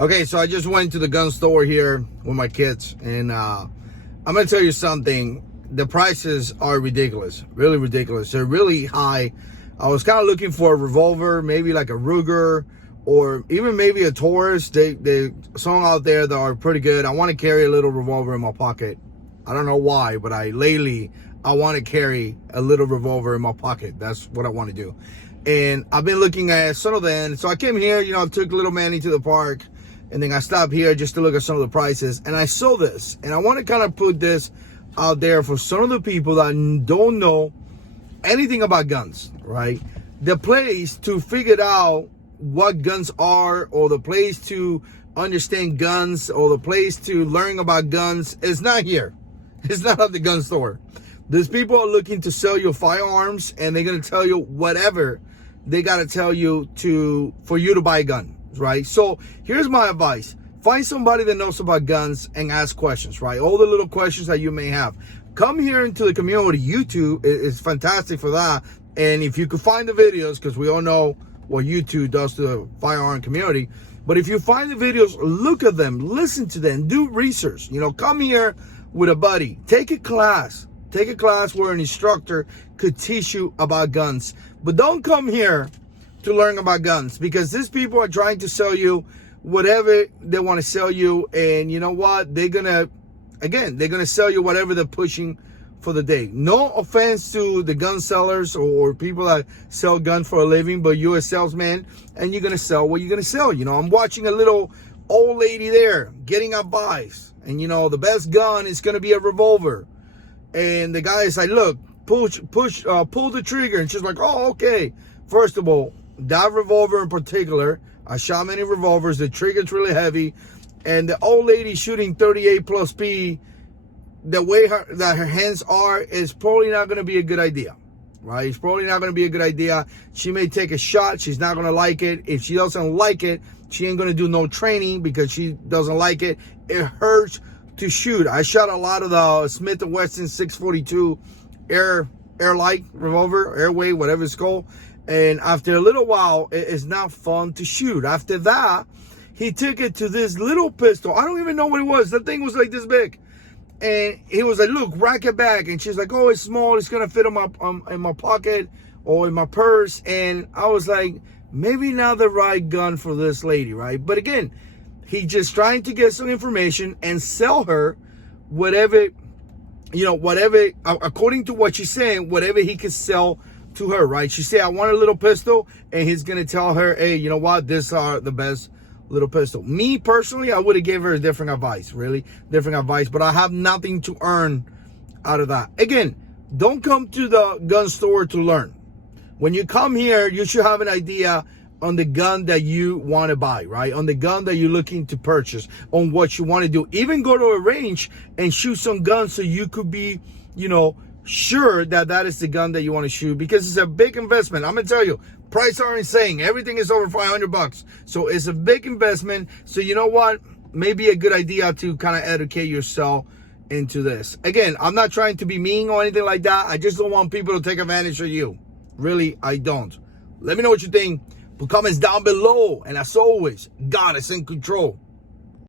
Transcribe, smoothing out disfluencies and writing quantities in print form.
Okay, so I just went to the gun store here with my kids, and I'm gonna tell you something. The prices are ridiculous, really ridiculous. They're really high. I was kind of looking for a revolver, maybe like a Ruger, or even maybe a Taurus. They some out there that are pretty good. I want to carry a little revolver in my pocket. I don't know why, but I want to carry a little revolver in my pocket. That's what I want to do. And I've been looking at some of them. So I came here, I took little Manny to the park, and then I stopped here just to look at some of the prices. And I saw this, and I want to kind of put this out there for some of the people that don't know anything about guns, right? The place to figure out what guns are, or the place to understand guns, or the place to learn about guns is not here. It's not at the gun store. These people are looking to sell you firearms, and they're going to tell you whatever they got to tell you for you to buy a gun, right? So here's my advice. Find somebody that knows about guns and ask questions, right? All the little questions that you may have. Come here into the community. YouTube is fantastic for that. And if you could find the videos, because we all know what YouTube does to the firearm community. But if you find the videos, look at them, listen to them, do research. Come here with a buddy. Take a class. Take a class where an instructor could teach you about guns. But don't come here to learn about guns, because these people are trying to sell you whatever they want to sell you. And you know what? They're going to sell you whatever they're pushing for the day. No offense to the gun sellers or people that sell guns for a living, but you're a salesman and you're going to sell what you're going to sell. I'm watching a little old lady there getting advice. And the best gun is going to be a revolver. And the guy is like, look, pull the trigger. And she's like, oh, okay. First of all, that revolver in particular, I shot many revolvers. The trigger's really heavy. And the old lady shooting 38 plus P, the way that her hands are is probably not going to be a good idea, right? It's probably not going to be a good idea. She may take a shot. She's not going to like it. If she doesn't like it, she ain't going to do no training because she doesn't like it. It hurts to shoot. I shot a lot of the Smith & Wesson 642 air light revolver, airway, whatever it's called. And after a little while, it's not fun to shoot. After that, he took it to this little pistol. I don't even know what it was. That thing was like this big. And he was like, look, rack it back. And she's like, oh, it's small. It's going to fit in my pocket or in my purse. And I was like, maybe not the right gun for this lady, right? But again, he just trying to get some information and sell her whatever, according to what she's saying, whatever he could sell to her, right? She said, I want a little pistol. And he's going to tell her, hey, you know what? These are the best little pistol. Me personally, I would have gave her a different advice, but I have nothing to earn out of that. Again, don't come to the gun store to learn. When you come here, you should have an idea on the gun that you want to buy, right? On the gun that you're looking to purchase, on what you want to do. Even go to a range and shoot some guns so you could be, sure that is the gun that you want to shoot, because it's a big investment. I'm going to tell you, prices are insane. Everything is over $500. So it's a big investment. So you know what? Maybe a good idea to kind of educate yourself into this. Again, I'm not trying to be mean or anything like that. I just don't want people to take advantage of you. Really, I don't. Let me know what you think. Put comments down below. And as always, God is in control.